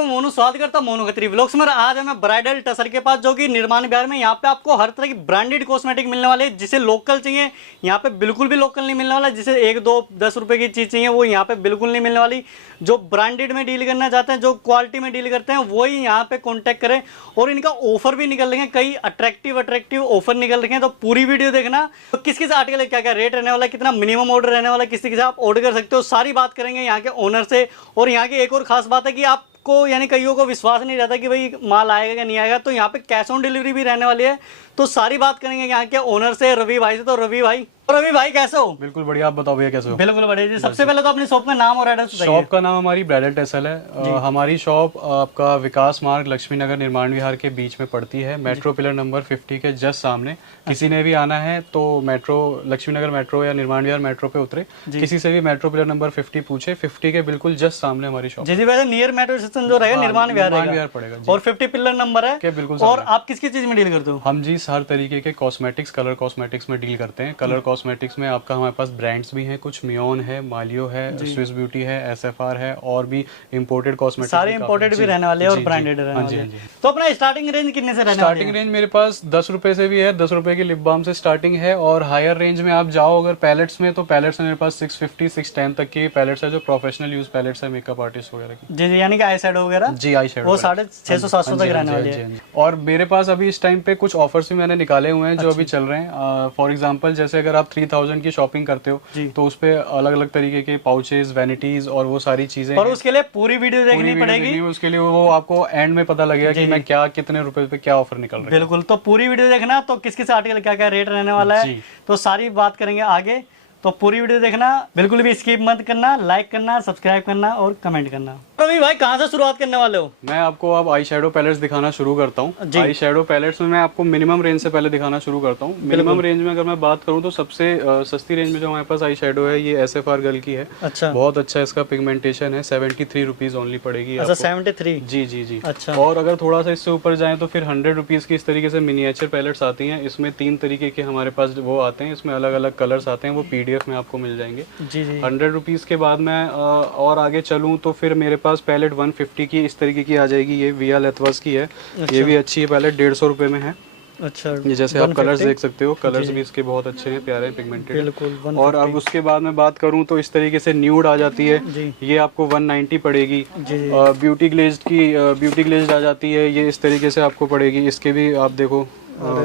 मैं मोनू स्वागत करता हूं मोनू खत्री व्लॉग्स में। आज है मैं ब्राइडल टसर के पास, जो कि निर्माण बिहार में। यहाँ पे आपको हर तरह की ब्रांडेड कॉस्मेटिक मिलने वाले हैं। जिसे लोकल चाहिए यहाँ पे बिल्कुल भी लोकल नहीं मिलने वाला। जिसे 1-2-10 रुपए की चीज चाहिए वो यहाँ पे बिल्कुल नहीं मिलने वाली। जो ब्रांडेड में डील करना चाहते हैं, जो क्वालिटी में डील करते हैं, वही यहाँ पे कॉन्टैक्ट करें। और इनका ऑफर भी निकल रहे हैं, कई अट्रैक्टिव ऑफर निकल रहे हैं। तो पूरी वीडियो देखना। तो किस किस आर्टिकल क्या क्या रेट रहने वाला है, कितना मिनिमम ऑर्डर रहने वाला है, किस किस आप ऑर्डर कर सकते हो, सारी बात करेंगे यहाँ के ओनर से। और यहाँ की एक और खास बात है कि आपको यानी कईयों को विश्वास नहीं रहता कि भाई माल आएगा या नहीं आएगा, तो यहाँ पे कैश ऑन डिलीवरी भी रहने वाली है। तो सारी बात करेंगे यहाँ के ओनर से, रवि भाई से। तो रवि भाई कैसे हो? बिल्कुल बढ़िया, आप बताओ भैया कैसे हो? बिल्कुल बढ़िया जी। सबसे पहले तो अपनी शॉप का नाम और एड्रेस बताइए। शॉप का नाम हमारी ब्राइडल टेसल है। हमारी शॉप आपका विकास मार्ग लक्ष्मी नगर निर्माण विहार के बीच में पड़ती है, मेट्रो पिलर नंबर 50 के जस्ट सामने। किसी ने भी आना है तो मेट्रो लक्ष्मी नगर मेट्रो या निर्माण विहार मेट्रो पे उतरे, किसी से भी मेट्रो पिलर नंबर 50 पूछे, 50 के बिल्कुल जस्ट सामने हमारी शॉप। जी वैसे नियर मेट्रो स्टेशन जो रहेगा निर्माण विहार पड़ेगा और 50 पिलर नंबर है बिल्कुल। और आप किस किस चीज में डील करते हो? हम जी हर तरीके के कॉस्मेटिक्स, कलर कॉस्मेटिक्स में डील करते हैं। कलर कॉस्मेटिक्स में आपका हमारे पास ब्रांड्स भी हैं, कुछ मियोन है, मालियो है, स्विस ब्यूटी है, एसएफआर है, और भी इंपोर्टेड कॉस्मेटिक्स, सारे इंपोर्टेड भी रहने वाले हैं और ब्रांडेड रहने वाले हैं। तो अपना स्टार्टिंग रेंज कितने से रहने वाली है? स्टार्टिंग रेंज मेरे पास 10 रुपए से भी है, 10 रुपए की लिप बाम से स्टार्टिंग है। और हायर रेंज में आप जाओ अगर पैलेट्स में, तो पैलेट्स में मेरे पास 650 610 तक की पैलेट्स है, जो प्रोफेशनल यूज पैलेट्स है मेकअप आर्टिस्ट वगैरह की। जी यानी कि आई शैडो वगैरह। जी आई शैडो वो 650-700 तक रहने वाली है। और मेरे पास अभी इस टाइम पे कुछ ऑफर्स भी मैंने निकाले हुए हैं जो अभी चल रहे हैं। फॉर एग्जांपल जैसे अगर आप 3000 की शॉपिंग करते हो तो उस पे अलग अलग तरीके के पाउचेस, वैनिटीज और वो सारी चीजें। और उसके लिए पूरी वीडियो देखनी पड़ेगी। उसके लिए वो आपको एंड में पता लगेगा कि मैं क्या कितने रुपए पे क्या ऑफर निकल रहा है। बिल्कुल, तो पूरी वीडियो देखना। तो किस किस आर्टिकल क्या क्या रेट रहने वाला है, तो सारी बात करेंगे आगे। तो पूरी वीडियो देखना, बिल्कुल भी स्किप मत करना, लाइक करना, सब्सक्राइब करना और कमेंट करना। रवि भाई कहाँ से शुरुआत करने वाले हो? मैं आपको अब आई शैडो पैलेट्स दिखाना शुरू करता हूँ। आई शैडो पैलेट्स में मैं आपको मिनिमम रेंज से पहले दिखाना शुरू करता हूँ। मिनिमम रेंज में अगर मैं बात करूँ तो सबसे सस्ती रेंज में जो हमारे पास आई शैडो है, ये एसएफआर गर्ल की है। अच्छा, बहुत अच्छा इसका पिगमेंटेशन है। 73 रुपीज ओनली पड़ेगी। अच्छा 73। जी। अच्छा, और अगर थोड़ा सा इससे ऊपर जाए तो फिर 100 रुपीज की इस तरीके से मिनिएचर पैलेट्स आती हैं। इसमें 3 तरीके के हमारे पास वो आते हैं, इसमें अलग अलग कलर्स आते हैं, वो पीडीएफ में आपको मिल जाएंगे। जी 100 रुपीज के बाद मैं और आगे चलूँ तो फिर मेरे पास पैलेट 150 की इस तरीके की आ जाएगी। ये विया लेथवास की है। ये भी अच्छी है पैलेट, 150 रुपए में है। अच्छा, ये जैसे आप कलर्स देख सकते हो, कलर्स भी इसके बहुत अच्छे हैं, प्यारे पिगमेंटेड। बिल्कुल। और अब उसके बाद मैं बात करूं तो इस तरीके से न्यूड आ जाती है। ये आपको 190 पड़ेगी। ब्यूटी ग्लेज्ड आ जाती है, ये इस तरीके से आपको पड़ेगी। इसके भी आप देखो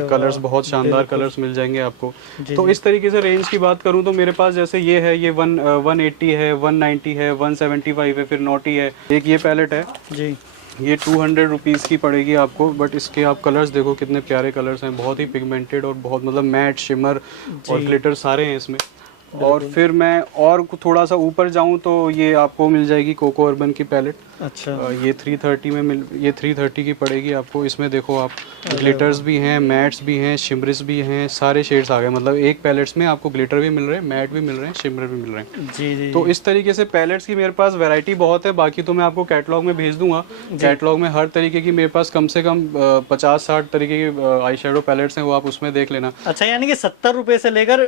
कलर्स बहुत शानदार कलर्स मिल जाएंगे आपको। तो इस तरीके से रेंज की बात करूं तो मेरे पास जैसे ये है, ये 180 है, 190 है, 175 है, फिर नोटी है। एक ये पैलेट है जी, ये 200 रुपीज़ की पड़ेगी आपको। बट इसके आप कलर्स देखो कितने प्यारे कलर्स हैं, बहुत ही पिगमेंटेड और बहुत मतलब मैट, शिमर और ग्लिटर सारे हैं इसमें। और फिर मैं और थोड़ा सा ऊपर जाऊं तो ये आपको मिल जाएगी कोको अर्बन की पैलेट। अच्छा, ये 330 में ये 330 की पड़ेगी आपको। इसमें देखो आप ग्लिटर्स भी हैं, मैट्स भी हैं, शिमरिस भी हैं, सारे शेड्स आ गए। मतलब एक पैलेट्स में आपको ग्लिटर भी मिल रहे हैं, मैट भी मिल रहे हैं, शिमर भी मिल रहे हैं। जी। तो इस तरीके से पैलेट्स की मेरे पास वैरायटी बहुत है। बाकी तो मैं आपको कैटलॉग में भेज दूंगा। कैटलॉग में हर तरीके की मेरे पास कम से कम 50-60 तरीके की आई शैडो पैलेट्स हैं, वो आप उसमें देख लेना। अच्छा, यानी कि 70 रुपए से लेकर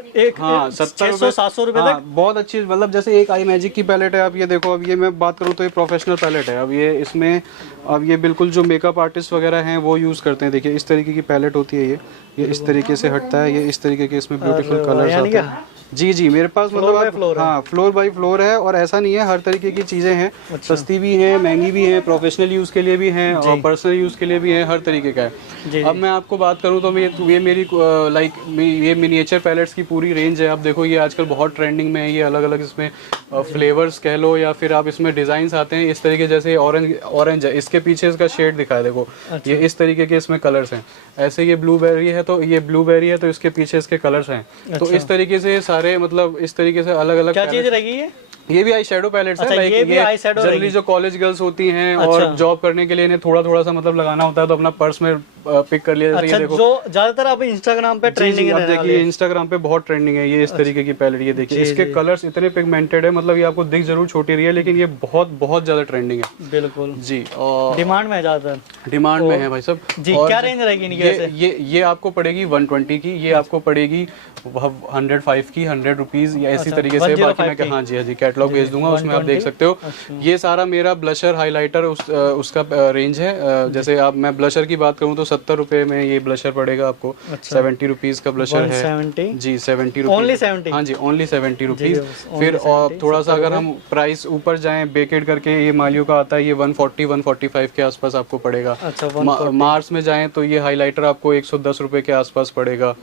600-700 रुपए तक। बहुत अच्छी, मतलब जैसे एक आई मैजिक की पैलेट है। अब ये देखो, अब ये मैं बात करूँ तो ये प्रोफेशनल पैलेट है। अब ये इसमें अब ये बिल्कुल जो मेकअप आर्टिस्ट वगैरह हैं वो यूज करते हैं। देखिए इस तरीके की पैलेट होती है। ये इस तरीके से हटता है, ये इस तरीके के इसमें ब्यूटीफुल कलर्स आते हैं। जी मेरे पास मतलब हाँ फ्लोर बाय फ्लोर है। और ऐसा नहीं है, हर तरीके की चीजें हैं। अच्छा। सस्ती भी हैं, महंगी भी हैं, प्रोफेशनल यूज के लिए भी हैं और पर्सनल यूज के लिए भी हैं, हर तरीके का है। अब मैं आपको बात करूं तो ये मेरी ये मिनिएचर पैलेट्स की पूरी रेंज है। आप देखो ये आजकल बहुत ट्रेंडिंग में है। ये अलग अलग इसमें फ्लेवर्स कह लो या फिर आप इसमें डिजाइन आते हैं इस तरीके। जैसे ऑरेंज है, इसके पीछे इसका शेड दिखाया देखो। अच्छा। ये इस तरीके के इसमें कलर्स हैं। ऐसे ये ब्लूबेरी है तो ये ब्लूबेरी है तो इसके पीछे इसके कलर्स हैं। अच्छा। तो इस तरीके से सारे मतलब इस तरीके से अलग अलग क्या चीज रहेगी ये भी आई शैडो पैलेट्स है। ये भी आई शैडो जनरली जो कॉलेज गर्ल्स होती हैं और जॉब करने के लिए इन्हें थोड़ा थोड़ा सा मतलब लगाना होता है तो अपना पर्स में पिक कर लिया। जैसे अच्छा, ये देखो जो ज्यादातर अब इंस्टाग्राम पे ट्रेंडिंग अब है। देखिए इंस्टाग्राम पे बहुत ट्रेंडिंग है ये इस तरीके की पैलेट। ये देखिए इसके कलर्स इतने पिगमेंटेड है, मतलब ये आपको दिख जरूर छोटी रही है लेकिन ये बहुत बहुत ज्यादा ट्रेंडिंग है। बिल्कुल जी, और डिमांड में है ज्यादातर। डिमांड में है भाई साहब जी, और क्या रेंज रहेगी इनकी वैसे? ये आपको पड़ेगी 120 की, ये आपको पड़ेगी 105 की, 100 रुपीज या ऐसी तरीके से। बाकी मैं हाँ जी कैटलॉग भेज दूंगा, उसमें आप देख सकते हो। ये सारा मेरा ब्लशर हाइलाइटर उसका रेंज है। जैसे आप मैं ब्लशर की बात करूँ तो 70 रुपए में ये ब्लशर पड़ेगा आपको। 70 रुपीज का ब्लशर है 170? जी, 70 ओनली रुपीज। 70? हाँ जी, ओनली 70 रुपीज। फिर और थोड़ा सा अगर हम प्राइस ऊपर जाएं बेकेड करके, ये मालियो का आता है, ये 140-145 के आसपास आपको पड़ेगा। अच्छा, मार्स में जाएं तो ये हाइलाइटर आपको 110 रुपए के आसपास पड़ेगा।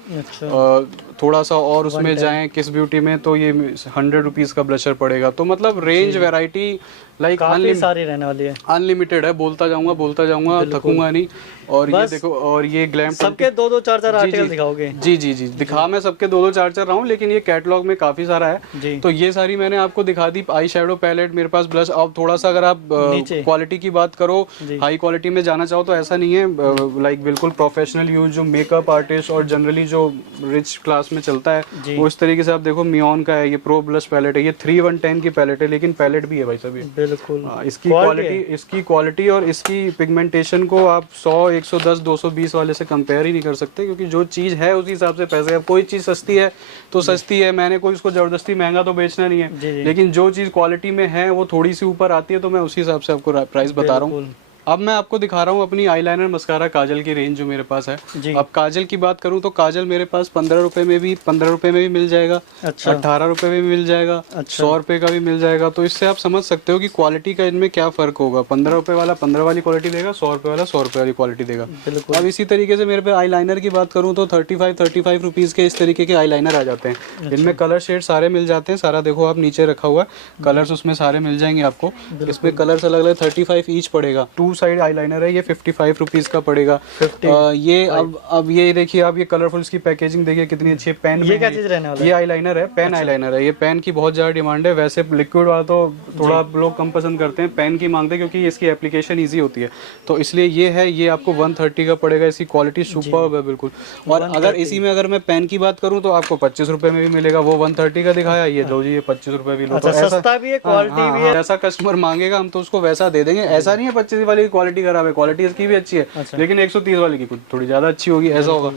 थोड़ा सा और उसमें जाएं किस ब्यूटी में तो ये 100 रुपीज का ब्लशर पड़ेगा। तो मतलब रेंज वैरायटी लाइक काफी सारी रहने वाली है, अनलिमिटेड है। बोलता जाऊंगा थकूंगा नहीं। और ये देखो, और ये ग्लैम सबके 2-2 4-4 आर्टिकल दिखाओगे? जी दिखा मैं सबके 2-2 4-4 रहा हूँ, लेकिन ये कैटलॉग में काफी सारा है। तो ये सारी मैंने आपको दिखा दी। आई शेडो पैलेट मेरे पास ब्लश। अब थोड़ा सा अगर आप क्वालिटी की बात करो, हाई क्वालिटी में जाना चाहो तो ऐसा नहीं है, लाइक बिल्कुल प्रोफेशनल यूज जो मेकअप आर्टिस्ट और जनरली जो रिच क्लास में चलता है वो इस तरीके से आप देखो। मियोन का है ये प्रो ब्लश पैलेट है, ये 3-1-10 की पैलेट है, लेकिन पैलेट भी है भाई साहब। बिल्कुल इसकी क्वालिटी और इसकी पिगमेंटेशन को आप 100, 110, 220 वाले से कंपेयर ही नहीं कर सकते, क्योंकि जो चीज़ है उसी हिसाब से पैसे। अब कोई चीज़ सस्ती है तो सस्ती है, मैंने कोई उसको जबरदस्ती महंगा तो बेचना नहीं है, लेकिन जो चीज़ क्वालिटी में है वो थोड़ी सी ऊपर आती है तो मैं उसी हिसाब से आपको प्राइस बता रहा हूँ। अब मैं आपको दिखा रहा हूँ अपनी आईलाइनर, मस्कारा, काजल की रेंज जो मेरे पास है। अब काजल की बात करूँ तो काजल मेरे पास 15 रुपए में भी मिल जाएगा। अच्छा। 18 रुपए में भी मिल जाएगा। अच्छा। 100 रुपए का भी मिल जाएगा। तो इससे आप समझ सकते हो कि क्वालिटी का इनमें क्या फर्क होगा। 15 रुपए वाला 15 वाली क्वालिटी देगा, 100 रुपए वाला 100 रुपए वाली क्वालिटी देगा। अब इसी तरीके से मेरे पे आईलाइनर की बात करूँ तो 35 रुपीज के इस तरीके के आईलाइनर आ जाते हैं। इनमें कलर शेड सारे मिल जाते हैं। सारा देखो आप नीचे रखा हुआ है, कलर्स उसमें सारे मिल जाएंगे आपको। इसमें कलर्स अलग अलग 35 ईच पड़ेगा। 2 साइड आईलाइनर है, ये 55 रुपीज का पड़ेगा। ये अब ये देखिए आप, ये कलरफुल इसकी पैकेजिंग देखिए कितनी अच्छी है। पेन ये क्या चीज रहने वाला है? ये आईलाइनर है, पेन आईलाइनर है। ये पेन की बहुत ज्यादा डिमांड है। वैसे लिक्विड वाला तो थोड़ा लोग कम पसंद करते हैं, पेन की मांगते हैं क्योंकि इसकी एप्लीकेशन ईजी होती है, तो इसलिए ये है। ये आपको 130 का पड़ेगा। इसकी क्वालिटी सुपर्ब है बिल्कुल। और अगर इसी में अगर मैं पेन की बात करूँ तो आपको 25 रुपए में भी मिलेगा। वो 130 का दिखाया, ये लो जी ये 25 रुपए भी लो। तो सस्ता भी है, क्वालिटी भी है। ऐसा कस्टमर मांगेगा हम तो उसको वैसा दे देंगे। ऐसा नहीं है 25 वाली क्वालिटी खराब है, क्वालिटी इसकी भी अच्छी है। अच्छा। लेकिन 130 वाली की कुछ थोड़ी ज्यादा अच्छी होगी, ऐसा होगा।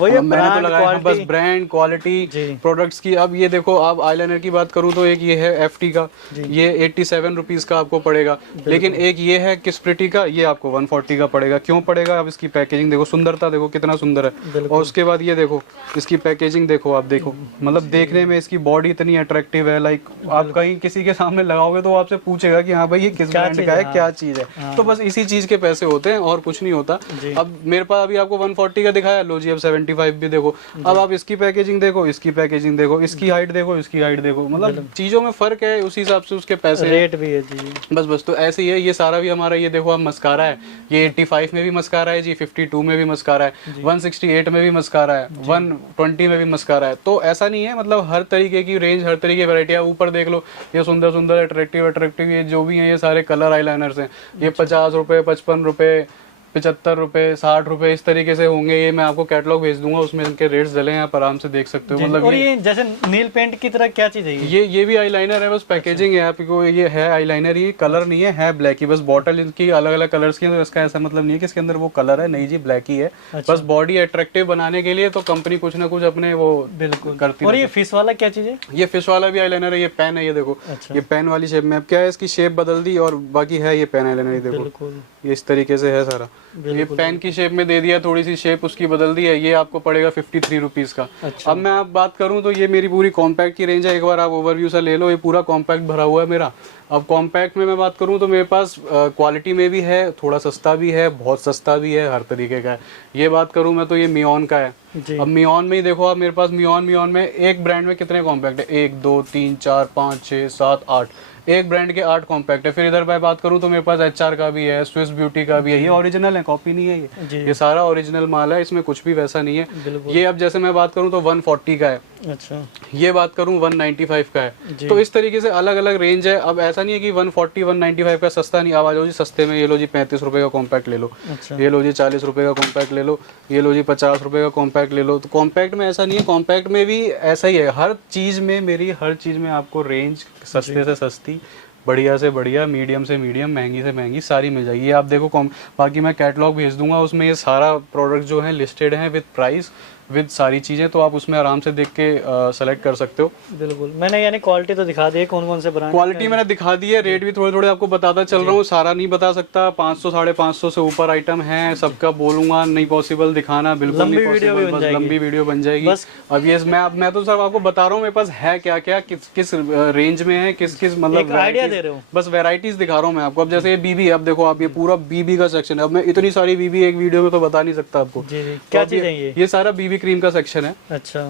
मैंने तो लगाया बस ब्रांड क्वालिटी प्रोडक्ट्स की। अब ये देखो आप आईलाइनर की बात करूँ तो एक ये है FT का, ये 87 रुपीज का आपको पड़ेगा। लेकिन एक ये है किस्प्रिटी का, ये आपको 140 का पड़ेगा। क्यों पड़ेगा? अब इसकी पैकेजिंग देखो, सुंदरता देखो कितना सुंदर है। और उसके बाद ये देखो इसकी पैकेजिंग देखो, आप देखो मतलब देखने में इसकी बॉडी इतनी अट्रैक्टिव है। लाइक आप कहीं किसी के सामने लगाओगे तो आपसे पूछेगा कि हाँ भाई ये किस ब्रांड का है, क्या चीज है। तो बस इसी चीज के पैसे होते हैं और कुछ नहीं होता। अब मेरे पास अभी आपको 140 का दिखाया, लो जी अब 75 भी देखो। अब आप इसकी पैकेजिंग देखो, इसकी पैकेजिंग देखो, इसकी हाइट देखो, इसकी हाइट देखो, मतलब चीजों में फर्क है, उसी हिसाब से उसके पैसे, रेट भी है जी। बस तो ऐसे ही है। ये सारा भी हमारा, ये देखो आप मस्कारा है, ये 85 में भी मस्कारा है जी, 52 में भी मस्कारा है, 168 में भी मस्कारा है, 120 में भी मस्कारा है। तो ऐसा नहीं है, मतलब हर तरीके की रेंज, हर तरीके की वैरायटी। ऊपर देख लो ये सुंदर सुंदर अट्रैक्टिव ये जो भी है, ये सारे कलर आईलाइनर्स हैं। ये 50 रुपए, 55 रुपए, 75 रुपए, 60 रुपए इस तरीके से होंगे। ये मैं आपको कैटलॉग भेज दूंगा, उसमें इनके रेट्स डले हैं, आप आराम से देख सकते हो। मतलब और ये जैसे नील पेंट की तरह क्या चीज है? ये भी आईलाइनर है, बस पैकेजिंग है आपको। ये है आईलाइनर, ये कलर नहीं है ब्लैक ही। बस बॉटल इनकी अलग अलग कलर्स की है, तो इसका ऐसा मतलब नहीं है कि इसके अंदर वो कलर है, नहीं जी ब्लैक ही है। बस बॉडी अट्रैक्टिव बनाने के लिए तो कंपनी कुछ ना कुछ अपने वो बिल्कुल करती है। और ये फिश वाला क्या चीज है? ये फिश वाला भी आईलाइनर है, ये पेन है, ये देखो ये पेन वाली शेप में। अब क्या है, इसकी शेप बदल दी और बाकी है ये पेन आईलाइनर। ये देखो ये इस तरीके से है सारा। ये पेन की शेप में दे दिया, थोड़ी सी शेप उसकी बदल दी है। ये आपको पड़ेगा 53 रुपीज का। अच्छा। अब मैं आप बात करूं तो ये मेरी पूरी कॉम्पैक्ट की रेंज है। एक बार आप ओवरव्यू सा ले लो, ये पूरा कॉम्पैक्ट भरा हुआ है मेरा। अब कॉम्पैक्ट में मैं बात करूं तो मेरे पास क्वालिटी में भी है, थोड़ा सस्ता भी है, बहुत सस्ता भी है, हर तरीके का है। ये बात करूं मैं तो ये मियोन का है। अब मियोन में ही देखो आप, मेरे पास मियोन में एक ब्रांड में कितने कॉम्पैक्ट है, 1 2 3 4 5 6 7 8, एक ब्रांड के 8 कॉम्पैक्ट है। फिर इधर मैं बात करूं तो मेरे पास HR का भी है, स्विस ब्यूटी का भी है। ये ओरिजिनल है, कॉपी नहीं है जी। ये सारा ओरिजिनल माल है, इसमें कुछ भी वैसा नहीं है। बिल्कुल। ये अब जैसे मैं बात करूँ तो 140 का है, अच्छा ये बात करूं 195 का है। जी। तो इस तरीके से अलग अलग रेंज है। अब ऐसा नहीं है कि 140 195 का सस्ता नहीं, अब आ जाओ जी सस्ते में, ये लो जी 35 रुपए का कॉम्पैक्ट ले लो, अच्छा ये लो जी 40 रुपए का कॉम्पैक्ट ले लो, ये लो जी 50 रुपए का कॉम्पैक्ट ले लो। तो कॉम्पैक्ट में ऐसा नहीं है, कॉम्पैक्ट में भी ऐसा ही है। हर चीज़ में मेरी हर चीज़ में आपको रेंज सस्ते से सस्ती, बढ़िया से बढ़िया, मीडियम से मीडियम, महंगी से महंगी सारी मिल जाएगी। ये आप देखो बाकी मैं कैटलॉग भेज दूंगा, उसमें ये सारा प्रोडक्ट जो है लिस्टेड है विद प्राइस विद सारी चीज़ें, तो आप उसमें आराम से देख के सेलेक्ट कर सकते हो। बिल्कुल। मैंने यानी क्वालिटी तो दिखा दी है, कौन कौन से ब्रांड क्वालिटी मैंने दिखा दी है, रेट भी थोड़े थोड़े आपको बताता चल रहा हूँ, सारा नहीं बता सकता। 500 550 से ऊपर आइटम है, सबका बोलूंगा नहीं पॉसिबल दिखाना, बिल्कुल लंबी नहीं वीडियो possible, भी बन बस जाएगी। लंबी वीडियो बन जाएगी। बस अब ये मैं तो सब आपको बता रहा हूँ मेरे पास है क्या क्या, किस किस रेंज में है, किस किस मतलब एक आइडिया दे रहे हो। बस वेराइटीज दिखा रहा हूँ मैं आपको। अब जैसे ये बीबी, अब देखो आप, ये पूरा बीबी का सेक्शन है। अब मैं इतनी सारी बीबी एक वीडियो में तो बता नहीं सकता आपको। जी जी। तो क्या अब चीज़ है ये? ये सारा बीबी क्रीम का सेक्शन है। अच्छा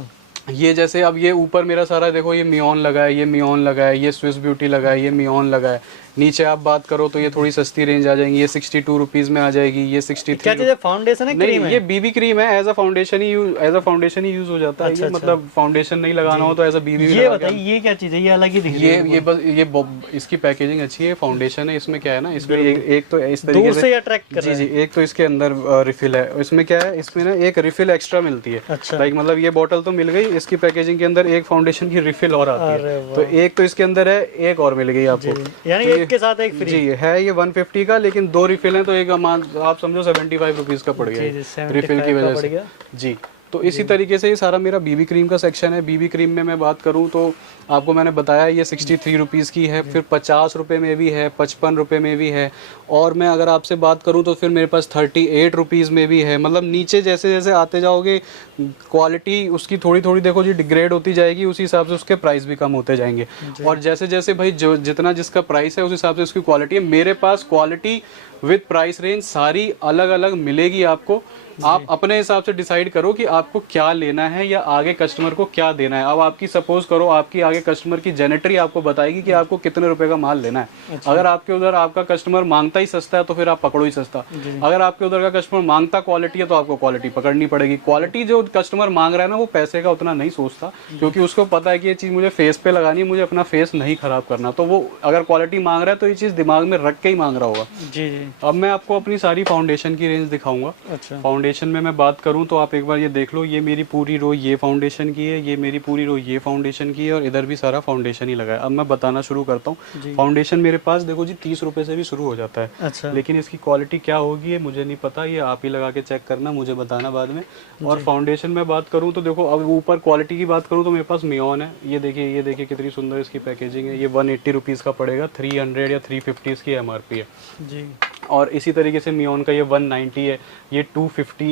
ये जैसे अब ये ऊपर मेरा सारा देखो, ये मियोन लगा है, ये मियोन लगा है, ये स्विस ब्यूटी लगा है, ये मियोन लगा है। नीचे आप बात करो तो ये थोड़ी सस्ती रेंज आ जाएंगी, ये 62 रुपीज में आ जाएगी, ये 63। क्या चीज़ है? फाउंडेशन है, क्रीम नहीं, है? ये बीबी क्रीम है, एज अ फाउंडेशन ही यूज हो जाता है। अच्छा, ये मतलब फाउंडेशन नहीं लगाना हो तो एज अ बीबी ये बताइए ये क्या चीज़ है? ये अलग ही दिख रही है। ये बस इसकी पैकेजिंग अच्छी है, फाउंडेशन है। इसमें क्या है ना, इसमें एक तो इस तरीके दूर से अट्रैक्ट कर जी रहा जी, एक तो इसके अंदर रिफिल है। इसमें क्या है, इसमें ना एक रिफिल एक्स्ट्रा मिलती है। अच्छा। लाइक मतलब ये बोतल तो मिल गई, इसकी पैकेजिंग के अंदर एक फाउंडेशन की रिफिल और आती अरे है। तो एक तो इसके अंदर है, एक और मिल गई आपको। यानी तो एक के साथ एक फ्री। जी है, ये 150 का, लेकिन 2 रिफिल है तो एक आप समझो 75 रुपीज का पड़ जी, गया रिफिल की वजह से। जी, तो इसी तरीके से ये सारा मेरा बीबी क्रीम का सेक्शन है। बीबी क्रीम में मैं बात करूं तो आपको मैंने बताया ये 63 रुपीज़ की है, फिर 50 रुपये में भी है, 55 रुपये में भी है, और मैं अगर आपसे बात करूं तो फिर मेरे पास 38 रुपीज़ में भी है। मतलब नीचे जैसे जैसे आते जाओगे क्वालिटी उसकी थोड़ी थोड़ी देखो जी डिग्रेड होती जाएगी, उसी हिसाब से उसके प्राइस भी कम होते जाएंगे। और जैसे जैसे भाई जो जितना जिसका प्राइस है उस हिसाब से उसकी क्वालिटी है। मेरे पास क्वालिटी विद प्राइस रेंज सारी अलग अलग मिलेगी आपको। आप अपने हिसाब से डिसाइड करो कि आपको क्या लेना है या आगे कस्टमर को क्या देना है। अब आपकी सपोज करो आपकी आगे कस्टमर की जेनेटरी आपको बताएगी कि आपको कितने रुपए का माल लेना है। अच्छा। अगर आपके उधर आपका कस्टमर मांगता ही सस्ता है तो फिर आप पकड़ो ही सस्ता। अगर आपके उधर का कस्टमर मांगता क्वालिटी है तो आपको क्वालिटी पकड़नी पड़ेगी। क्वालिटी जो कस्टमर मांग रहा है ना, वो पैसे का उतना नहीं सोचता, क्योंकि उसको पता है कि ये चीज़ मुझे फेस पे लगानी है, मुझे अपना फेस नहीं खराब करना। तो वो अगर क्वालिटी मांग रहा है तो ये चीज़ दिमाग में रख के ही मांग रहा होगा। जी जी। अब मैं आपको अपनी सारी फाउंडेशन की रेंज दिखाऊंगा। अच्छा। फाउंडेशन में मैं बात करूं तो आप एक बार ये देख लो, ये मेरी पूरी रो ये फाउंडेशन की है, ये मेरी पूरी रो ये फाउंडेशन की है, और इधर भी सारा फाउंडेशन ही लगा है। अब मैं बताना शुरू करता हूँ। फाउंडेशन मेरे पास देखो जी 30 रुपए से भी शुरू हो जाता है। अच्छा। लेकिन इसकी क्वालिटी क्या होगी ये मुझे नहीं पता, ये आप ही लगा के चेक करना, मुझे बताना बाद में। और फाउंडेशन में बात करूँ तो देखो, अब ऊपर क्वालिटी की बात करूँ तो मेरे पास मियोन है। ये देखिए कितनी सुंदर इसकी पैकेजिंग है। ये 180 रुपीज़ का पड़ेगा, 300 या 350 इसकी MRP है जी। और इसी तरीके से मियोन का ये 190 है, ये 250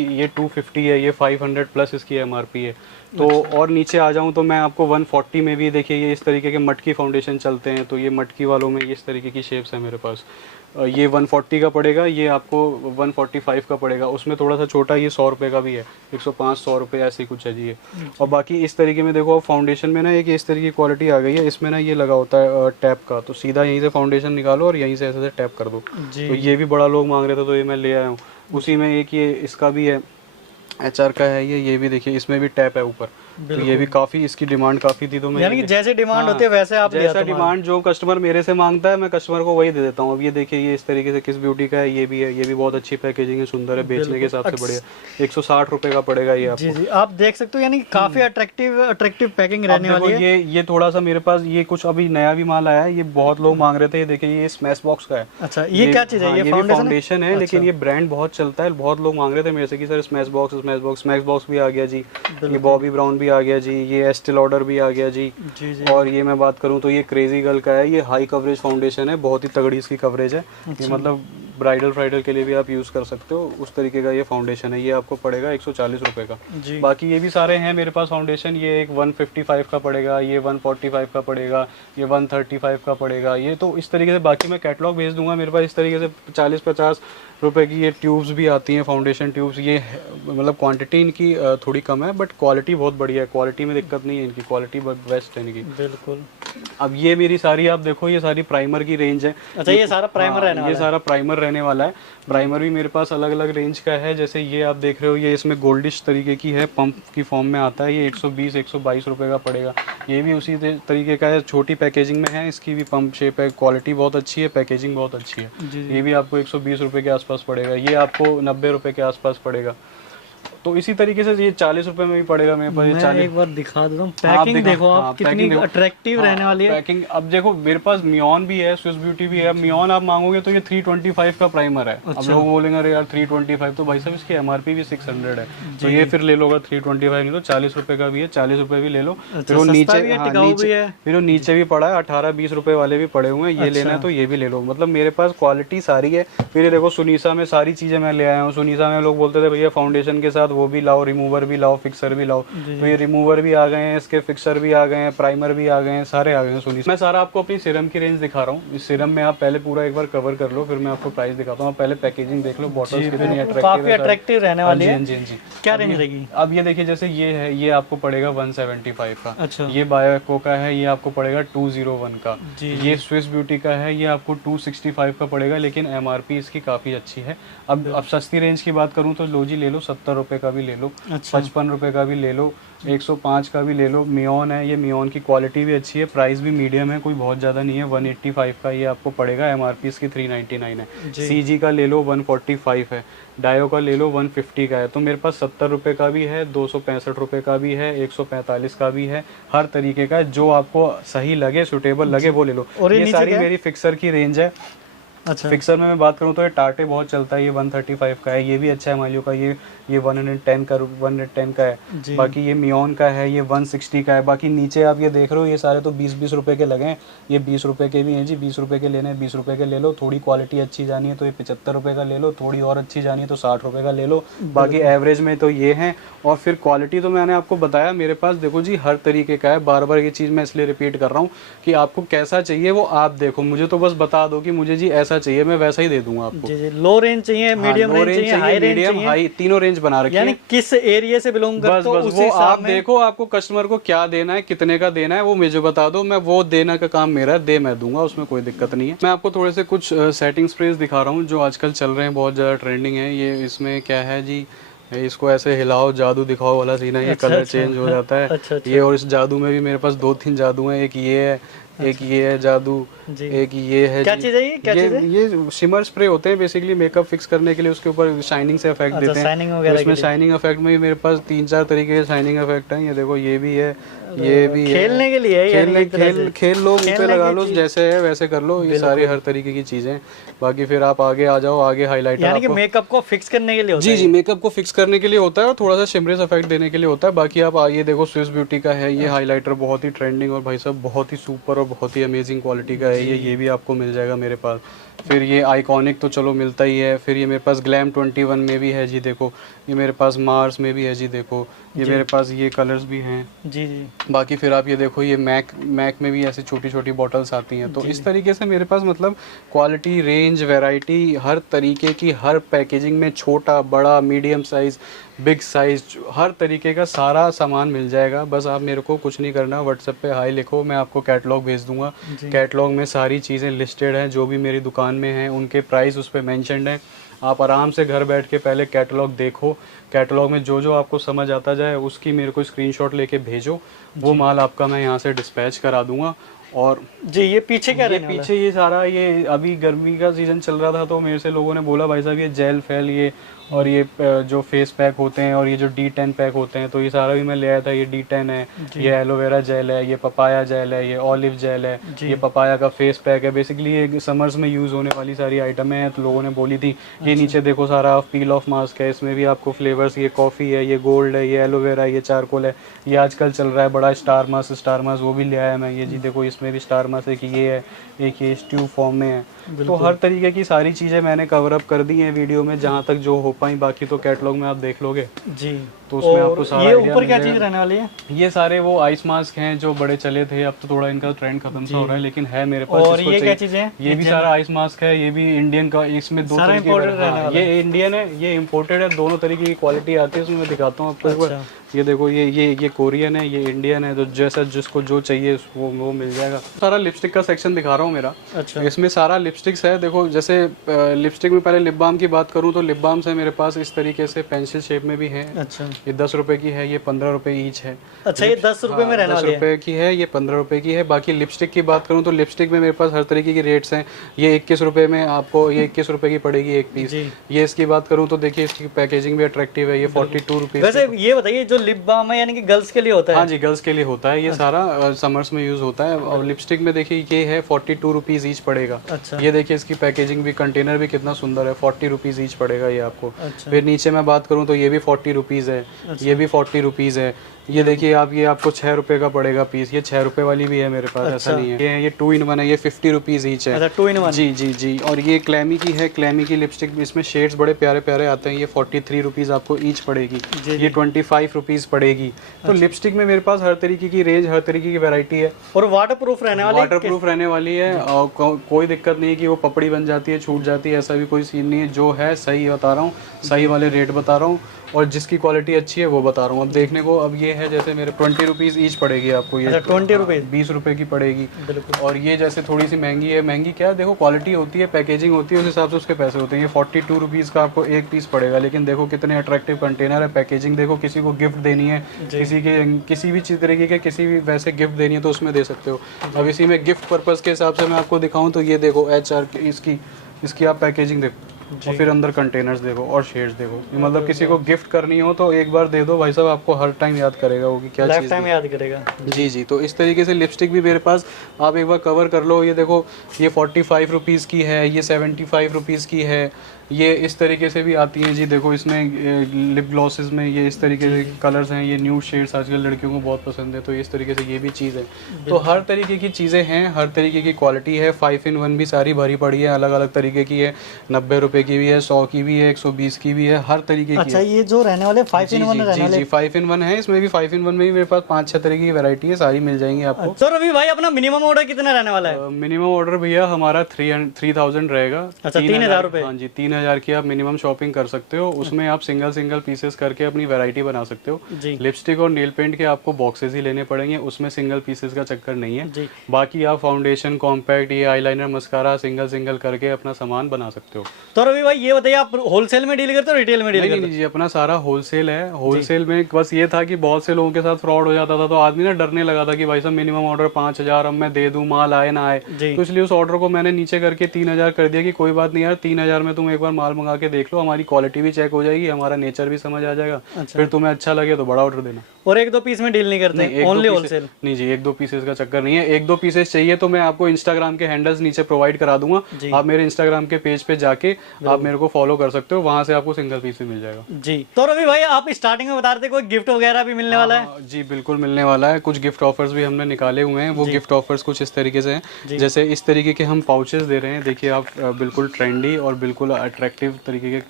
है, ये 500 प्लस इसकी MRP है। तो और नीचे आ जाऊं तो मैं आपको 140 में भी देखिए ये इस तरीके के मटकी फाउंडेशन चलते हैं। तो ये मटकी वालों में इस तरीके की शेप्स है मेरे पास। ये 140 का पड़ेगा, ये आपको 145 का पड़ेगा। उसमें थोड़ा सा छोटा ये 100 रुपये का भी है, 105-100 रुपये ऐसे कुछ है जी ये। और बाकी इस तरीके में देखो फाउंडेशन में ना एक इस तरीके की क्वालिटी आ गई है। इसमें ना ये लगा होता है टैप का, तो सीधा यहीं से फाउंडेशन निकालो और यहीं से ऐसे टैप कर दो। तो ये भी बड़ा लोग मांग रहे थे तो ये मैं ले आया हूँ। उसी में एक ये इसका भी है, HR का है ये भी देखिए, इसमें भी टैप है ऊपर। तो ये भी काफी, इसकी डिमांड काफी थी तो मैं यानी कि जैसे डिमांड होती है वैसे आप ले आते जैसा हो। डिमांड जो कस्टमर मेरे से मांगता है मैं कस्टमर को वही दे देता हूँ। अब ये देखिए ये इस तरीके से किस ब्यूटी का है, ये भी है, ये भी बहुत अच्छी पैकेजिंग है, सुंदर है, बेचने के हिसाब से बढ़िया। 160 रुपए का पड़ेगा ये आपको। जी जी, आप देख सकते हो, यानी कि काफी अट्रैक्टिव पैकिंग रहने अब देखो वाली है। ये थोड़ा सा मेरे पास ये कुछ अभी नया भी माल आया है, ये बहुत लोग मांग रहे थे। ये देखिए ये स्मैश बॉक्स का है। अच्छा, ये क्या चीज है? ये फाउंडेशन है, लेकिन ये ब्रांड बहुत चलता है। बहुत लोग मांग रहे थे मेरे से कि सर स्मैश बॉक्स भी आ गया जी, ये बॉबी ब्राउन भी आ गया जी, ये एस्टे लॉडर भी आ गया जी। जी जी। और ये मैं बात करूं तो ये क्रेजी गर्ल का है, ये हाई कवरेज फाउंडेशन है, बहुत ही तगड़ी इसकी कवरेज है। ये मतलब ब्राइडल के लिए भी आप यूज़ कर सकते हो, उस तरीके का ये फाउंडेशन है। ये आपको पड़ेगा 140 रुपये का। जी। बाकी ये भी सारे हैं मेरे पास फाउंडेशन। ये एक 155 का पड़ेगा, ये 145 का पड़ेगा, ये 135 का पड़ेगा। ये तो इस तरीके से, बाकी मैं कैटलॉग भेज दूंगा। मेरे पास इस तरीके से 40-50 रुपए की ये ट्यूब्स भी आती हैं, फाउंडेशन ट्यूब्स। ये मतलब क्वांटिटी इनकी थोड़ी कम है बट क्वालिटी बहुत बढ़िया है। क्वालिटी में दिक्कत नहीं है, इनकी क्वालिटी बेस्ट है इनकी। बिल्कुल। अब ये मेरी सारी आप देखो ये सारी प्राइमर की रेंज है। अच्छा, ये सारा प्राइमर हाँ, रहने वाला ये है। सारा प्राइमर रहने वाला है। प्राइमर भी मेरे पास अलग अलग रेंज का है, जैसे ये आप देख रहे हो ये इसमें गोल्डिश तरीके की है, पंप की फॉर्म में आता है, ये 120-122 रुपए का पड़ेगा। ये भी उसी तरीके का है, छोटी पैकेजिंग में है, इसकी भी पंप शेप है, क्वालिटी बहुत अच्छी है, पैकेजिंग बहुत अच्छी है। ये भी आपको 120 रुपए के आसपास पड़ेगा, ये आपको 90 रुपए के आसपास पड़ेगा। तो इसी तरीके से ये 40 रुपए में भी पड़ेगा मेरे पास। ये मैं 40 एक बार दिखा देता हूँ, हाँ, पैकिंग देखो आप हाँ, कितनी पैकिंग देखो। अट्रैक्टिव रहने वाली है। पैकिंग अब देखो मेरे पास मियोन भी है, स्विस ब्यूटी भी है। मियोन आप मांगोगे तो ये 325 का प्राइमर है। अब लोग बोलेंगे अरे यार 325, तो भाई साहब इसकी एमआरपी भी 600 है, तो ये फिर ले लोगा 325 नहीं तो 40 रुपए का भी है, 40 रुपए भी ले लो। फिर वो नीचे फिर वो नीचे भी पड़ा है, 18-20 रुपए वाले भी पड़े हुए हैं, ये लेना है तो ये भी ले लो। मतलब मेरे पास क्वालिटी सारी है। फिर ये देखो सुनीसा में सारी चीजें मैं ले आया हूँ। सुनीसा में लोग बोलते थे भैया फाउंडेशन के साथ वो भी लाओ, रिमूवर भी लाओ, फिक्सर भी लाओ, तो ये रिमूवर भी आ गए हैं, इसके फिक्सर भी आ गए हैं, प्राइमर भी आ गए हैं, सारे आ गए हैं सुनीसा। मैं सारा आपको अपनी सीरम की रेंज दिखा रहा हूँ। इस सीरम में आप पहले पूरा एक बार कवर कर लो, फिर मैं आपको प्राइस दिखाता हूँ। आप पहले पैकेजिंग देख लो, बॉटल्स कितनी काफी अट्रैक्टिव रहने वाली है। जी जी। क्या रेंज रहेगी? अब ये देखिए जैसे ये है, ये आपको पड़ेगा 175 का। अच्छा, ये बायोको का है, ये आपको पड़ेगा 201 का। जी। ये स्विस ब्यूटी का है, ये आपको 265 का पड़ेगा, लेकिन एमआरपी इसकी काफ़ी अच्छी है। अब सस्ती रेंज की बात करूँ तो लो जी ले लो, 70 रुपये का भी ले लो, 55 रुपये का भी ले लो, 105 का भी ले लो। मियोन है, ये मियोन की क्वालिटी भी अच्छी है, प्राइस भी मीडियम है, कोई बहुत ज़्यादा नहीं है। 185 का ये आपको पड़ेगा, एमआरपी इसकी 399 है। सीजी का ले लो 145 है, डायो का ले लो 150 का है। तो मेरे पास 70 रुपये का भी है, 265 रुपये का भी है, 145 का भी है, हर तरीके का जो आपको सही लगे, सुटेबल लगे वो ले लो। और ये सारी मेरी फिक्सर की रेंज है। अच्छा, फिक्सर में मैं बात करूँ तो ये टाटे बहुत चलता है, ये 135 का है, ये भी अच्छा है माइलियो का, ये 110 का है। बाकी ये मियोन का है, ये 160 का है। बाकी नीचे आप ये देख रहे हो ये सारे तो 20-20 रुपए के लगे हैं, ये 20 रुपए के भी हैं जी। 20 रुपए के लेने हैं 20 रुपए के ले लो। थोड़ी क्वालिटी अच्छी जानी है तो ये 75 रुपए का ले लो, थोड़ी और अच्छी जानी है तो 60 रुपए का ले लो। बाकी एवरेज में तो ये हैं। और फिर क्वालिटी तो मैंने आपको बताया, मेरे पास देखो जी हर तरीके का है। बार बार ये चीज़ मैं इसलिए रिपीट कर रहा हूँ कि आपको कैसा चाहिए वो आप देखो, मुझे तो बस बता दो कि मुझे जी ऐसा चाहिए, मैं वैसा ही दे दूंगा आपको। जी जी। लो रेंज चाहिए, मीडियम रेंज चाहिए, हाई रेंज चाहिए, हाई, तीनों रेंज बना रखी है। यानी किस एरिया से बिलोंग करते हो बस वो आप देखो, आपको कस्टमर को क्या देना है, कितने का देना है वो मुझे बता दो, मैं वो देना का काम मेरा है, मैं दूंगा, उसमें कोई दिक्कत नहीं है। मैं आपको थोड़े से कुछ सेटिंग स्प्रेस दिखा रहा हूँ जो आजकल चल रहे हैं, बहुत ज़्यादा ट्रेंडिंग है। ये इसमें क्या है जी, इसको ऐसे हिलाओ, जादू दिखाओ वाला सीन है, ये कलर चेंज हो जाता है। ये और इस जादू में भी मेरे पास 2-3 जादू हैं, एक ये है, एक ये है जादू, एक ये है। क्या चीज़ है ये? क्या चीज़ है? ये शिमर स्प्रे होते हैं बेसिकली मेकअप फिक्स करने के लिए, उसके ऊपर शाइनिंग से इफेक्ट देते हैं। तो इसमें शाइनिंग इफेक्ट में मेरे पास 3-4 तरीके के शाइनिंग इफेक्ट हैं। ये देखो ये भी है, ये भी है। खेलने के लिए खेल लो, मुंह पे लगा लो, जैसे है वैसे कर लो। ये सारी हर तरीके की चीजें। बाकी फिर आप आगे आ जाओ, आगे हाईलाइटर, यानी कि मेकअप को फिक्स करने के लिए होता है। जी, मेकअप को फिक्स करने के लिए होता है और थोड़ा सा शिमरेस इफेक्ट देने के लिए होता है। बाकी आप आइए देखो, स्विस ब्यूटी का है ये हाईलाइटर, बहुत ही ट्रेंडिंग और भाई साहब बहुत ही सुपर और बहुत ही अमेजिंग क्वालिटी का है ये भी आपको मिल जाएगा मेरे पास। फिर ये आइकॉनिक तो चलो मिलता ही है। फिर ये मेरे पास ग्लैम 21 में भी है जी, देखो ये मेरे पास मार्स में भी है जी, देखो ये मेरे पास ये कलर्स भी हैं जी जी। बाकी फिर आप ये देखो, ये मैक में भी ऐसे छोटी छोटी बॉटल्स आती हैं। तो इस तरीके से मेरे पास मतलब क्वालिटी, रेंज, वैरायटी हर तरीके की, हर पैकेजिंग में छोटा, बड़ा, मीडियम साइज़, बिग साइज़, हर तरीके का सारा सामान मिल जाएगा। बस आप मेरे को कुछ नहीं करना, व्हाट्सएप पे हाई लिखो, मैं आपको कैटलॉग भेज दूंगा। कैटलॉग में सारी चीज़ें लिस्टेड हैं, जो भी मेरी दुकान में हैं उनके प्राइस उस पर मैंशनड हैं। आप आराम से घर बैठ के पहले कैटलॉग देखो, कैटलॉग में जो जो आपको समझ आता जाए उसकी मेरे को स्क्रीनशॉट लेके भेजो, वो माल आपका मैं यहाँ से डिस्पैच करा दूंगा। और जी ये पीछे क्या रहने पीछे ये सारा, ये अभी गर्मी का सीजन चल रहा था तो मेरे से लोगों ने बोला भाई साहब ये जेल फैल ये और ये जो फेस पैक होते हैं और ये जो D10 पैक होते हैं, तो ये सारा भी मैं ले आया था। ये D10 है, ये एलोवेरा जेल है, ये पपाया जेल है, ये ऑलिव जेल है, ये पपाया का फेस पैक है। बेसिकली ये समर्स में यूज़ होने वाली सारी आइटमें हैं। तो लोगों ने बोली थी ये नीचे देखो सारा पील ऑफ मास्क है, इसमें भी आपको फ्लेवर्स, ये कॉफ़ी है, ये गोल्ड है, ये एलोवेरा है, ये चारकोल है, ये आजकल चल रहा है बड़ा स्टार मास वो भी ले आया मैं। ये जी देखो इसमें भी स्टार मास है कि ये है, एक ये स्ट्यू फॉर्म में है। तो हर तरीके की सारी चीज़ें मैंने कवर अप कर दी हैं वीडियो में जहाँ तक जो हो पाई। बाकी तो कैटलॉग में आप देख लोगे जी, तो उसमें आपको सारा ये ऊपर क्या चीज़ रहने वाली है? ये सारे वो आइस मास्क हैं जो बड़े चले थे, अब तो थोड़ा इनका ट्रेंड खत्म सा हो रहा है, लेकिन है मेरे पास। और ये क्या चीज़ है? ये भी सारा आइस मास्क है, ये भी इंडियन का, इसमें 2 तरीके के, ये इंडियन है, ये इम्पोर्टेड है, दोनों तरीके की क्वालिटी आती है। उसमें मैं दिखाता हूँ आपको। ये देखो ये कोरियन है, ये इंडियन है, तो जैसा जिसको जो चाहिए वो मिल जाएगा। सारा लिपस्टिक का सेक्शन दिखा रहा हूँ मेरा। अच्छा। इसमें सारा लिपस्टिक्स है। देखो जैसे लिपस्टिक में पहले लिप बाम की बात करूँ तो लिप बाम्स है मेरे पास इस तरीके से पेंसिल शेप में भी है। अच्छा। ये 10 रुपए की है, ये 15 रुपए ईच है। अच्छा, ये 10 रुपए में रहने 10 वाली है। रुपए की है, ये 15 रुपए की है। बाकी लिपस्टिक की बात करूँ तो लिपस्टिक में मेरे पास हर तरीके की रेट्स हैं। ये 21 रुपए में आपको, ये 21 रुपए की पड़ेगी एक पीस। ये इसकी बात करूँ तो देखिए इसकी पैकेजिंग भी अट्रैक्टिव है। ये 42 रुपीज। वैसे ये बताइए, जो लिप बाम है यानी कि गर्ल्स के लिए होता है? हाँ जी, गर्ल्स के लिए होता है ये सारा, समर्स में यूज होता है। और लिपस्टिक में देखिए ये है 42 रुपीज ईच पड़ेगा। अच्छा। ये देखिए इसकी पैकेजिंग भी, कंटेनर भी कितना सुंदर है। 40 रुपीज ईच पड़ेगा ये आपको। अच्छा। फिर नीचे मैं बात करूँ तो ये भी 40 रुपीज है। ये भी 40 रुपीज है। ये देखिए आप, ये आपको 6 रुपए का पड़ेगा पीस। ये 6 रुपए वाली भी है मेरे पास। ऐसा नहीं है। ये 2 in 1 है। ये 50 रुपीज ईच है। अच्छा, 2 in 1। जी जी जी। और ये क्लैमी की है। क्लैमी की लिपस्टिक, इसमें शेड्स बड़े प्यारे प्यारे आते हैं। ये 43 रुपीज आपको ईच पड़ेगी। ये 25 रुपीज पड़ेगी। तो लिपस्टिक में मेरे पास हर तरीके की रेंज, हर तरीके की वैरायटी है। और वाटर प्रूफ रहने वाली? वाटर प्रूफ रहने वाली है। और कोई दिक्कत नहीं है कि वो पपड़ी बन जाती है, छूट जाती है, ऐसा भी कोई सीन नहीं है। जो है सही बता रहा हूँ, सही वाले रेट बता रहा हूँ, और जिसकी क्वालिटी अच्छी है वो बता रहा हूँ। अब देखने को, अब ये है जैसे मेरे 20 रुपीज ईच पड़ेगी आपको। ये 20 रुपीज, 20 रुपए की पड़ेगी। बिल्कुल। और ये जैसे थोड़ी सी महंगी है। महंगी क्या है, देखो क्वालिटी होती है, पैकेजिंग होती है, उस हिसाब से उसके पैसे होते हैं। ये 42 रुपीज का आपको एक पीस पड़ेगा। लेकिन देखो कितने अट्रैक्टिव कंटेनर है। पैकेजिंग देखो, किसी को गिफ्ट देनी है, किसी भी चीज तरीके के, किसी भी वैसे गिफ्ट देनी है तो उसमें दे सकते हो। अब इसी में गिफ्ट पर्पज के हिसाब से मैं आपको दिखाऊं तो ये देखो HR इसकी आप पैकेजिंग देखो, और फिर अंदर कंटेनर्स देखो और शेड्स देखो। मतलब किसी को गिफ्ट करनी हो तो एक बार दे दो भाई साहब, आपको हर टाइम याद करेगा वो कि क्या लाइफ चीज़ टाइम याद करेगा। जी जी। तो इस तरीके से लिपस्टिक भी मेरे पास, आप एक बार कवर कर लो। ये देखो, ये 45 रुपीज़ की है, ये 75 रुपीज़ की है। ये इस तरीके से भी आती हैं जी। देखो इसमें लिप ग्लॉसेस में ये इस तरीके से कलर्स हैं। ये न्यू शेड्स आजकल लड़कियों को बहुत पसंद है, तो इस तरीके से ये भी चीज़ है। तो हर तरीके की चीज़ें हैं, हर तरीके की क्वालिटी है। 5 in 1 भी सारी भरी पड़ी है, अलग अलग तरीके की है। 90 रुपए की भी है, 100 की भी है, 120 की भी है, हर तरीके की। अच्छा, ये जो रहने वाले 5 in 1 रहने वाले? 5 in 1 है। इसमें भी 5 in 1 में भी मेरे पास 5-6 तरीके की वैरायटी है, सारी मिल जाएंगी आपको। तो रवि भाई, अपना मिनिमम ऑर्डर कितना रहने वाला है? मिनिमम ऑर्डर भैया हमारा 3000 रहेगा। अच्छा, 3000 रुपए? हाँ जी, 3000 की आप मिनिमम शॉपिंग कर सकते हो। उसमें आप सिंगल पीसेस करके अपनी वैरायटी बना सकते हो। लिपस्टिक और नेल पेंट के आपको बॉक्सेस ही लेने पड़ेंगे, उसमें सिंगल पीसेस का चक्कर नहीं है। बाकी आप फाउंडेशन, कॉम्पैक्ट, ये आईलाइनर, मस्कारा सिंगल करके अपना सामान बना सकते हो। तो रवि भाई ये बताइए, आप होलसेल में डील करते हो, रिटेल में डील करते हो? नहीं जी, अपना सारा होलसेल है। होलसेल में बस ये था कि बहुत से लोगों के साथ फ्रॉड हो जाता था, तो आदमी ना डरने लगा था कि भाई साहब मिनिमम ऑर्डर 5000, अब मैं दे दूं, माल आए ना आए। तो इसलिए उस ऑर्डर को मैंने नीचे करके 3000 कर दिया कि कोई बात नहीं यार, 3000 में तुम एक बार माल मंगा के देख लो, हमारी क्वालिटी भी चेक हो जाएगी, हमारा नेचर भी समझ आ जाएगा। फिर तुम्हें अच्छा लगे तो बड़ा ऑर्डर देना। और 1-2 पीस में डील नहीं करते, ओनली होलसेल? नहीं जी, 1-2 पीसेस का चक्कर नहीं है। 1-2 पीसेस चाहिए तो मैं आपको इंस्टाग्राम के हैंडल्स नीचे प्रोवाइड करा दूंगा। आप मेरे इंस्टाग्राम के पेज पे जाके आप मेरे को फॉलो कर सकते हो, वहां से आपको सिंगल पीस भी मिल जाएगा जी। तो रवि भाई, आप स्टार्टिंग में बता रहे थे कोई गिफ्ट वगैरह भी मिलने वाला है? जी बिल्कुल मिलने वाला है। कुछ गिफ्ट ऑफर्स भी हमने निकाले हुए हैं। वो गिफ्ट ऑफर्स कुछ इस तरीके से हैं, जैसे इस तरीके के हम पाउचेस दे रहे हैं। देखिए आप, बिल्कुल ट्रेंडी और बिल्कुल अट्रैक्टिव तरीके के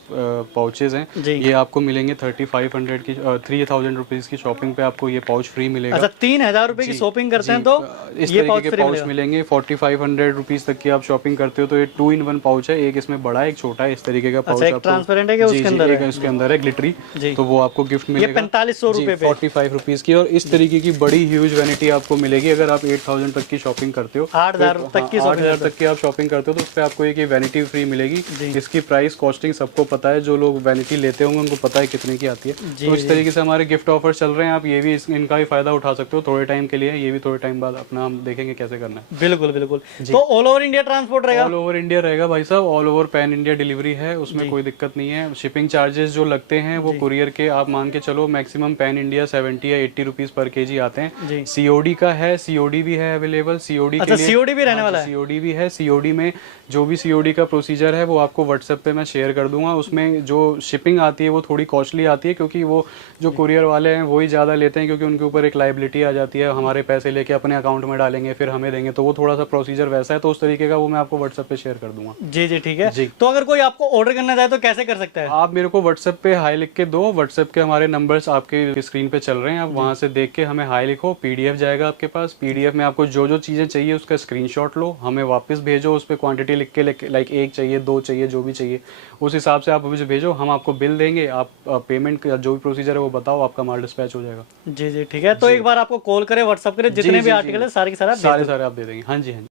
पाउचेस हैं। ये आपको मिलेंगे 3000 रुपीज की शॉपिंग पे आपको ये पाउच फ्री मिलेगा। अच्छा, 3000 रुपए की शॉपिंग करते हैं तो इस तरीके के पाउच मिलेंगे। 4500 रुपीज तक की आप शॉपिंग करते हो तो ये 2 in 1 पाउच है। एक इसमें बड़ा है, एक छोटा है। इस तरीके का पाउच आपको ट्रांसपेरेंट है कि उसके अंदर है? उसके अंदर है ग्लिटरी, तो वो आपको गिफ्ट मिलेगा 4500 रुपए पे, 45 रुपीज की। और इस तरीके की बड़ी ह्यूज वैनिटी आपको मिलेगी अगर आप 8000 तक की शॉपिंग करते हो। 8000 तक की 8000 तक की आप शॉपिंग करते हो तो उस पर आपको एक वैनिटी फ्री मिलेगी। इसकी प्राइस कॉस्टिंग सबको पता है, जो लोग वैनिटी लेते होंगे उनको पता है कितने की आती है। तो इस तरीके से हमारे गिफ्ट ऑफर चल रहे हैं। आप ये भी इनका भी फायदा उठा सकते हो थोड़े टाइम के लिए। ये भी थोड़े टाइम बाद अपना हम देखेंगे कैसे करना है। बिल्कुल बिल्कुल। तो ऑल ओवर इंडिया ट्रांसपोर्ट रहेगा? ऑल ओवर इंडिया रहेगा भाई साहब, all over pan India delivery है, उसमें कोई दिक्कत नहीं है। शिपिंग चार्जेस जो लगते हैं वो कुरियर के आप मान के चलो मैक्सिमम पैन इंडिया 70 या 80 रुपीज पर केजी आते हैं। सीओडी का है, सीओडी भी है अवेलेबल। सीओडी के लिए सीओडी भी रहने वाला है? सीओडी भी है। सीओडी में जो भी सीओडी का प्रोसीजर है वो आपको व्हाट्सएप पे मैं शेयर कर दूंगा। उसमें जो शिपिंग आती है वो थोड़ी कॉस्टली आती है, क्योंकि वो जो कुरियर वाले हैं वही ज़्यादा लेते हैं, क्योंकि उनके ऊपर एक लाइबिलिटी आ जाती है। हमारे पैसे लेके अपने अकाउंट में डालेंगे फिर हमें देंगे, तो वो थोड़ा सा प्रोसीजर वैसा है। तो उस तरीके का वो मैं आपको व्हाट्सएप पे शेयर कर दूंगा। जी जी ठीक है जी। तो अगर कोई आपको ऑर्डर करना चाहे तो कैसे कर सकता है? आप मेरे को व्हाट्सएप पे हाई लिख के दो। व्हाट्सएप के हमारे नंबर्स आपके स्क्रीन पे चल रहे हैं, आप वहां से देख के हमें हाई लिखो। पीडीएफ जाएगा आपके पास। पीडीएफ में आपको जो जो चीजें चाहिए उसका स्क्रीनशॉट लो, हमें वापस भेजो। उस पर क्वांटिटी लिख के, लाइक 1 चाहिए, 2 चाहिए, जो भी चाहिए चाहिए, उस हिसाब से आप मुझे भेजो, हम आपको बिल देंगे, आप पेमेंट का जो भी प्रोसीजर है वो बताओ, आपका माल डिस्पैच हो जाएगा। जी जी ठीक है, तो एक बार आपको कॉल करें, व्हाट्सअप करें, जितने भी आर्टिकल है सारे के सारे आप भेज सारे आप दे देंगे। हाँ जी हाँ जी।